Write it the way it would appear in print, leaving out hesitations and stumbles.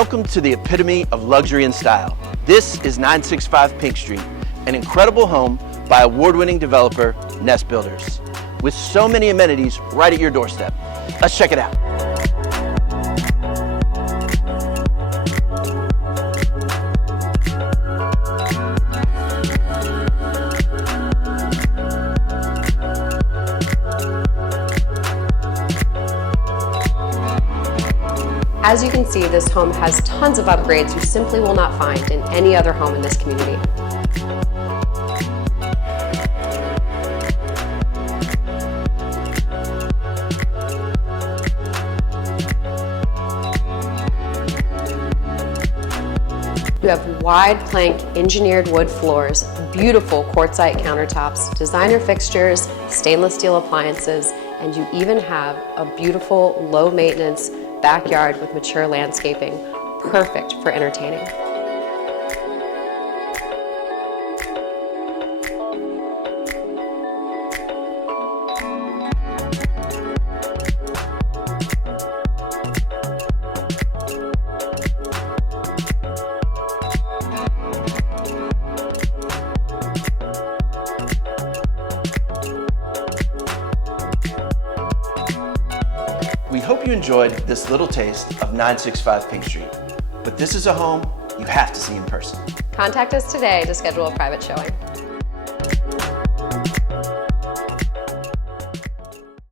Welcome to the epitome of luxury and style. This is 965 Pink Street, an incredible home by award-winning developer Nest Builders, with so many amenities right at your doorstep. Let's check it out. As you can see, this home has tons of upgrades you simply will not find in any other home in this community. You have wide plank engineered wood floors, beautiful quartzite countertops, designer fixtures, stainless steel appliances, and you even have a beautiful low maintenance backyard with mature landscaping, perfect for entertaining. We hope you enjoyed this little taste of 965 Pink Street, but this is a home you have to see in person. Contact us today to schedule a private showing.